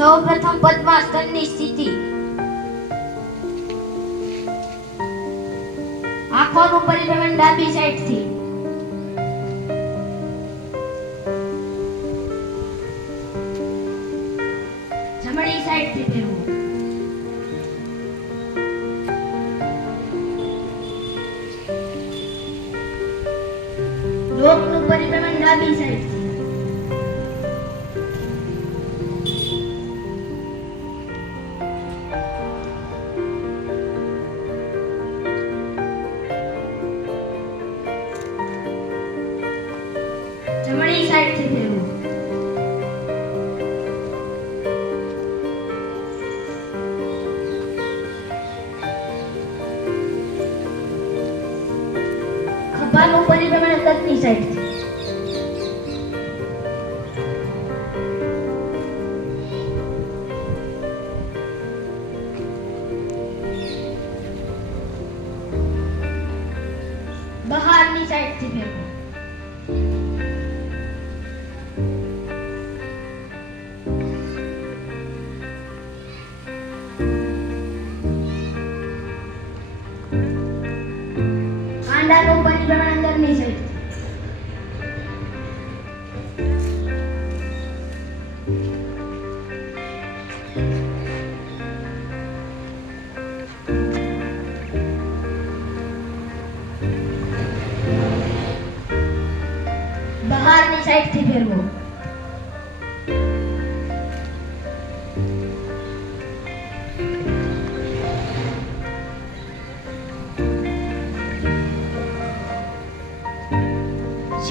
સૌ પ્રથમ પદ્માસનની સ્થિતિ. આંખોનું પરિભ્રમણ ડાબી સાઈડથી.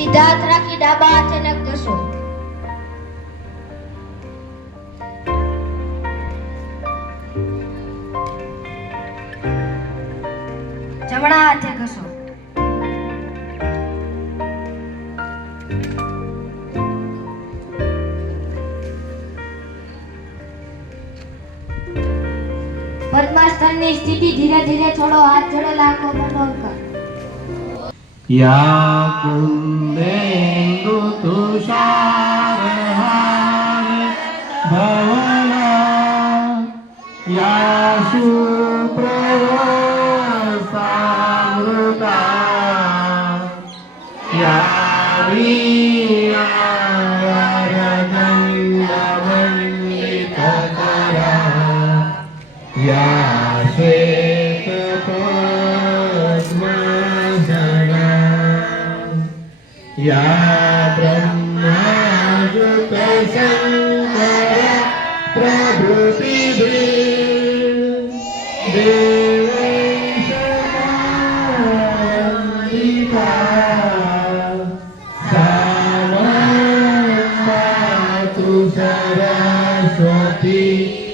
સીધા હાથ રાખી ડાબા હાથે નખ ઘસો. જમણા હાથે ઘસો. પદ્માસનની સ્થિતિ ધીરે ધીરે છોડો હાથ જોડેલા આંખો બંધ કર या कुन्देन्दु तुषारहार भवना। या Saraswati.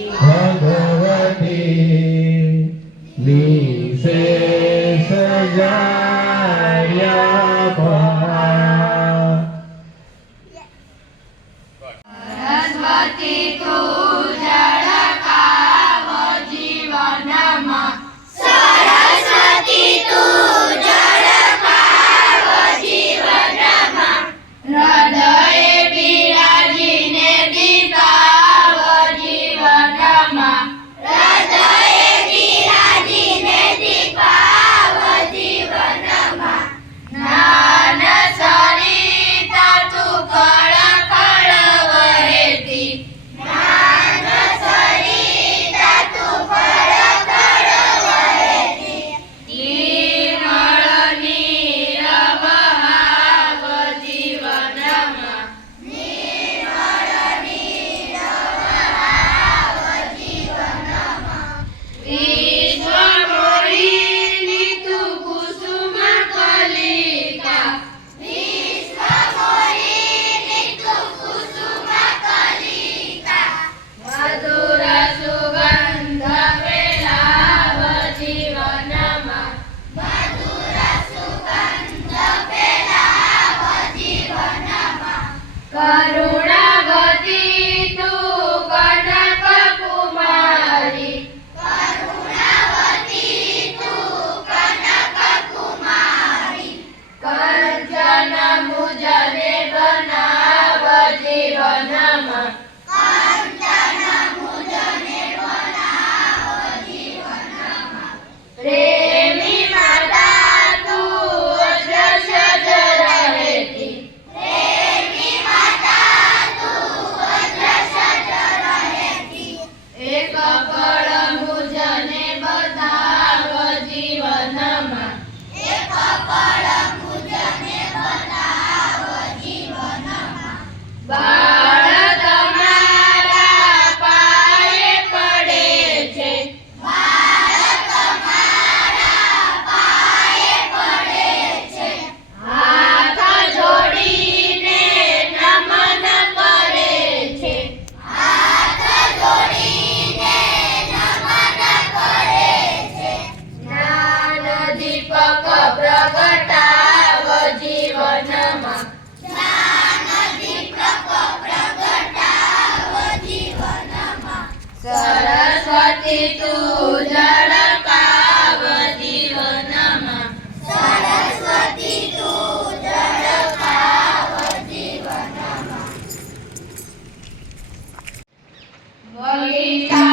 Boa.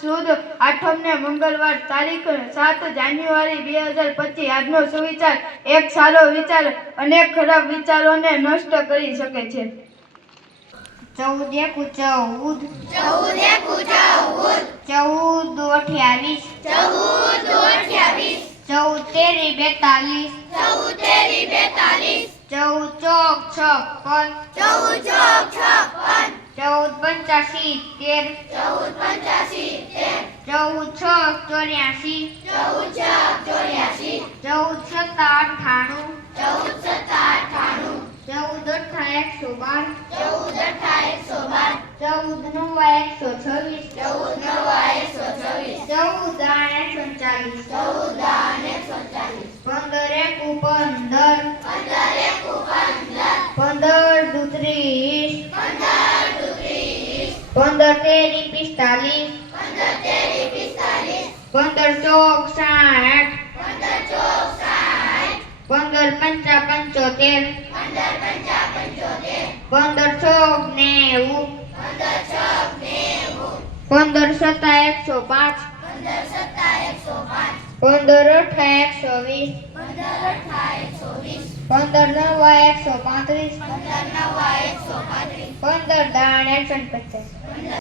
સુદ આઠમને મંગળવાર તારીખ સાત જાન્યુઆરી બે હજાર પચીસ. આજનો સુવિચાર એક સારો વિચાર અનેક ખરાબ વિચારોને નષ્ટ કરી શકે છે. ચૌદ એકુ ચૌદ ચૌદ એકુ ચૌદ ચૌદ અઠ્યાવીસ. ચૌદ અઠ્યાવીસ. ચૌદ તેરી બેતાલીસ. ચૌદ તેરી બેતાલીસ. ચૌદ ચોક છપ્પન. ચૌદ ચોક છપ્પન. ચૌદ પંચ્યાસી તેર. ચૌદ પંચ્યાસી તેર. ચૌદ છ ચોર્યાસી. ચૌદ છ ચોર્યાસી. ચૌદ સત્તા અઠ્ઠાણું. ચૌદ સત્તા અઠ્ઠાણું. ચૌદ અઠા એકસો બાર. ચૌદ અઠા એકસો બાર. ચૌદ નવા એકસો છવ્વીસ. ચૌદ નવા એકસો છવ્વીસ. ચૌદ આઠ એકસો ચાલીસ. ચૌદ આઠ એકસો ચાલીસ. પંદર એકુ પંદર પંદર એકુ પંદર પંદર દુ પંદર દુ ત્રીસ પંદર તેરી પિસ્તાલીસ. પંદર તેરી પિસ્તાલીસ. પંદર ચોક સાઠ. પંદર ચોક સાઠ. પંદર પંચા પંચોતેર. પંદર પંચા પંચોતેર. પંદર ચોક નેવું. પંદર ચોક નેવું. પંદર સત્તા એકસો પાંચ. પંદર સત્તા એકસો પાંચ. પંદર અઠા એકસો વીસ. પંદર અઠ્ઠા એકસો વીસ. પંદર નવા એકસો પાંત્રીસ. પંદર નવા એકસો પાંત્રીસ. પંદર દાણ એકસો પચાસ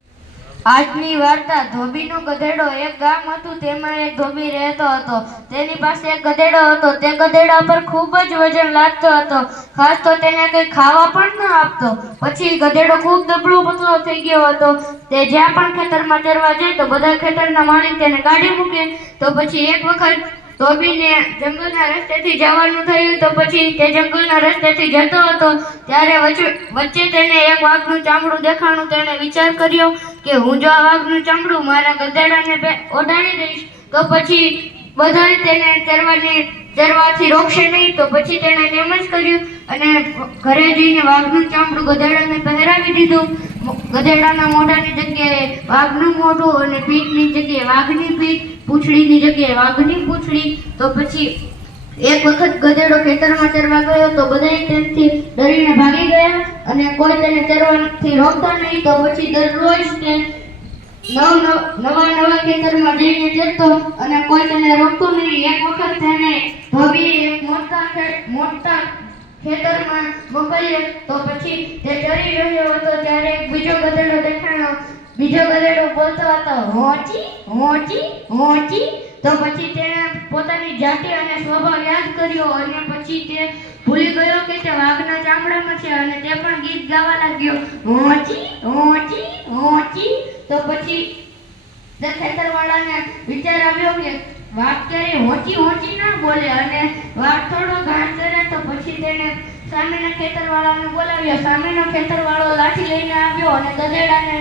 આજની વાર્તા. ધોબીનો ગધેડો એક ગામ હતું, તેમાં એક ધોબી રહેતો હતો. તેની પાસે એક ગધેડો હતો. તે ગધેડા પર ખૂબ જ વજન લાગતો હતો. ખાસ તો તેને કંઈ ખાવા પણ ન આપતો. પછી ગધેડો ખૂબ દબળો પતલો થઈ ગયો હતો. તે જ્યાં પણ ખેતરમાં ચરવા જાય તો બધા ખેતરના માલિક તેને કાઢી મૂકે. તો પછી એક વખત ધોબીને જંગલના રસ્તેથી જવાનું થયું તો પછી તે જંગલના રસ્તેથી જતો હતો. ત્યારે વચ્ચે તેને એક વાઘનું ચામડું દેખાણું તેણે વિચાર કર્યો કે હું જો આ વાઘનું ચામડું મારા ગધેડાને ઓઢાડી દઈશ, તો પછી બધા તેને ચરવાની, ચરવાથી રોકશે નહીં. તો પછી તેણે તેમ જ કર્યું અને ઘરે જઈને વાઘનું ચામડું ગધેડાને પહેરાવી દીધું. ગધેડાના મોઢાની જગ્યાએ વાઘનું મોઢું અને પીઠની જગ્યાએ વાઘની પીઠ, પૂંછડીની જગ્યાએ વાઘની પૂંછડી. તો પછી એક વખત ગધેડો ખેતરમાં ચરવા ગયો તો બધાય તેનથી ડરીને ભાગી ગયા અને કોઈ તેને ચરવાથી રોકતા નહીં. તો પછી દરરોજ તે નવ નવ- નવા ખેતરમાં જઈને જતો અને કોઈ તેને રોકતું નહીં. એક વખત તેને ધોબીએ, એક મોટા મોટા ખેતરમાં મોકલ્યો તો પછી તે ચરી રહ્યો હતો ત્યારે બીજો ગધેડો દેખાણો, બીજો ગધેડો બોલતો હતો, હોચી હોચી હોચી. તો પછી તેણે પોતાની જાતિ અને સ્વભાવ યાદ કર્યો અને પછી તે ભૂલી ગયો કે તે વાઘના ચામડામાં છે અને તે પણ ગીત ગાવા લાગ્યો, હોચી હોચી હોચી. તો પછી તે ખેતરવાળાને વિચાર આવ્યો કે વાઘ કરે, હોચી હોચી ન બોલે અને વાત થોડો ઘાટ કરે તો પછી તેને સામેના ખેતરવાળાને બોલાવ્યો. સામેનો ખેતરવાળો લાઠી લઈને આવ્યો અને ગધેડાને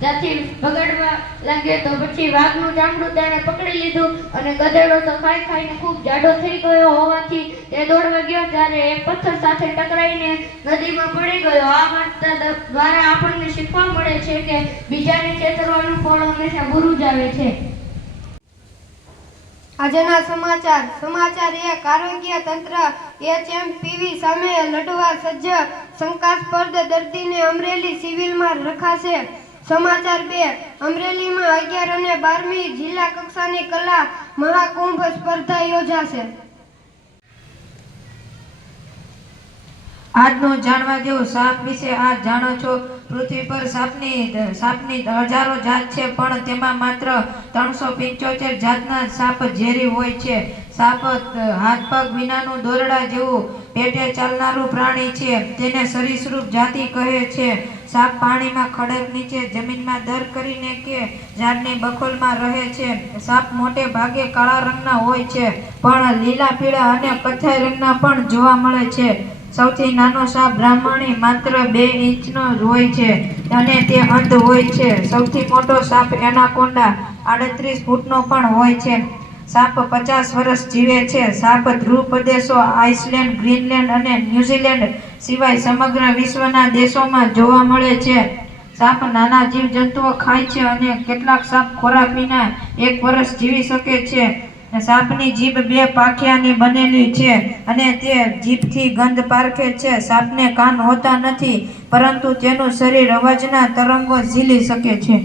ત્યાંથી બગડવા લાગે તો પછી વાઘનું ચામડું તેણે પકડી લીધું અને ગધેડો તો ખાઈ ખાઈને ખૂબ જાડો થઈ ગયો હોવાથી તે દોડવા ગયો ત્યારે એક પથ્થર સાથે ટકરાઈને નદીમાં પડી ગયો. આ વાર્તા દ્વારા આપણને શીખવા મળે છે કે બીજાને છેતરવાનું ફળ હંમેશા બુરું જ આવે છે. આજના સમાચાર. સમાચાર એક આરોગ્ય તંત્ર એચએમપીવી સામે લડવા સજ્જ શંકાસ્પદ દર્દીને અમરેલી સિવિલમાં રખાશે. સમાચાર બે, અમરેલીમાં અગિયાર અને બારમી જિલ્લા કક્ષાની કલા મહાકુંભ સ્પર્ધા યોજાશે. આજનું જાણવા જેવું સાપ વિશે આ જાણો છો. પૃથ્વી પર સાપની સાપની હજારો જાત છે, પણ તેમાં માત્ર ત્રણસો પંચોતેર જાતના સાપ ઝેરી હોય છે. સાપ હાથ પગ વિનાનું દોરડા જેવું પેટે ચાલનારું પ્રાણી છે. તેને સરીસૃપ જાતિ કહે છે. સાપ પાણીમાં ખડક નીચે જમીનમાં દર કરીને કે ઝાડની બખોલમાં રહે છે. સાપ મોટે ભાગે કાળા રંગના હોય છે, પણ લીલા, પીળા અને કથ્થાઈ રંગના પણ જોવા મળે છે. સૌથી નાનો સાપ બ્રાહ્મણી માત્ર બે ઇંચનો જ હોય છે અને તે અંધ હોય છે. સૌથી મોટો સાપ એનાકોન્ડા આડત્રીસ ફૂટનો પણ હોય છે. સાપ પચાસ વર્ષ જીવે છે. સાપ ધ્રુવ પ્રદેશો, આઇસલેન્ડ, ગ્રીનલેન્ડ અને ન્યૂઝીલેન્ડ સિવાય સમગ્ર વિશ્વના દેશોમાં જોવા મળે છે. સાપ નાના જીવજંતુઓ ખાય છે અને કેટલાક સાપ ખોરાક વિના એક વર્ષ જીવી શકે છે. સાપની જીભ બે પાખિયાની બનેલી છે અને તે જીભથી ગંધ પારખે છે. સાપને કાન હોતા નથી, પરંતુ તેનું શરીર અવાજના તરંગો ઝીલી શકે છે.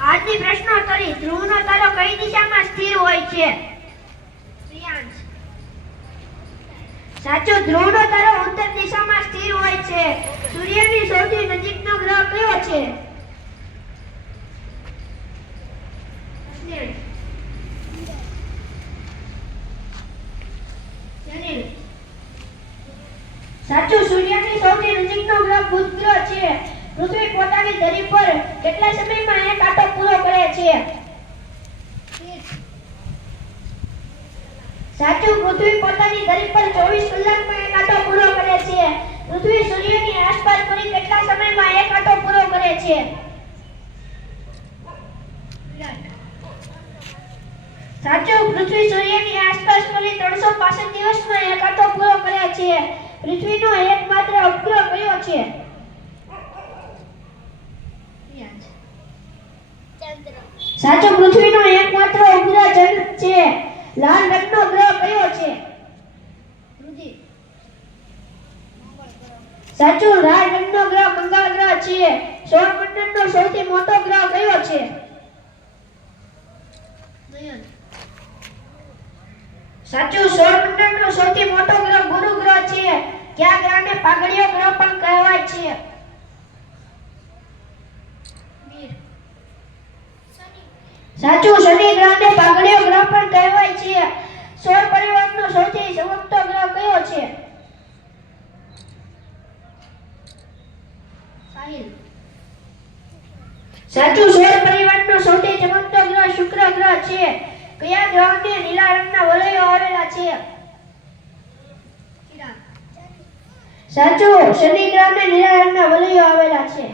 આજની પ્રશ્નોત્તરી ધ્રુવનો તારો કઈ દિશામાં સ્થિર હોય છે? સાચો, ધ્રુવનો તારો ઉત્તર દિશામાં સ્થિર હોય છે. સૂર્યની સૌથી નજીકનો ગ્રહ કયો છે? સાચું, સૂર્યની સૌથી નજીકનો ગ્રહ બુધ ગ્રહ છે. પૃથ્વી પોતાની ધરી પર કેટલા સમયમાં એક આટો પૂરો કરે છે? સાચું, પૃથ્વી પોતાની ધરી પર 24 કલાકમાં એક આટો પૂરો કરે છે. પૃથ્વી સૂર્યની આસપાસ ફરી કેટલા સમયમાં એક આટો પૂરો કરે છે? સાચું, પૃથ્વી સૂર્યની આસપાસ ફરી 365 દિવસમાં એક આટો પૂરો કરે છે. પૃથ્વીનો એકમાત્ર ઉપગ્રહ કયો છે? સાચો, પૃથ્વીનો એકમાત્ર ઉપગ્રહ ચંદ્ર છે. લાલ રંગનો ગ્રહ કયો છે? સાચું, લાલ રંગનો ગ્રહ મંગળ ગ્રહ છે. સૌરમંડળનો સૌથી મોટો ગ્રહ કયો છે? સાચું સૌરમંડળનો સૌથી મોટો ગ્રહ ગુરુ ગ્રહ છે. કયા ગ્રહને પાઘડીયો ગ્રહ પણ કહેવાય છે. સાચું શનિ ગ્રહને પાઘડીયો ગ્રહ પણ કહેવાય છે. સૌર પરિવારનો સૌથી ચમકતો ગ્રહ કયો છે? સાચું સૌર પરિવારનો સૌથી ચમકતો ગ્રહ શુક્ર ગ્રહ છે. કયા ગ્રહને લીલા રંગના વલયો આવેલા છે? સાચું, શનિ ગ્રહને લીલા રંગના વલયો આવેલા છે.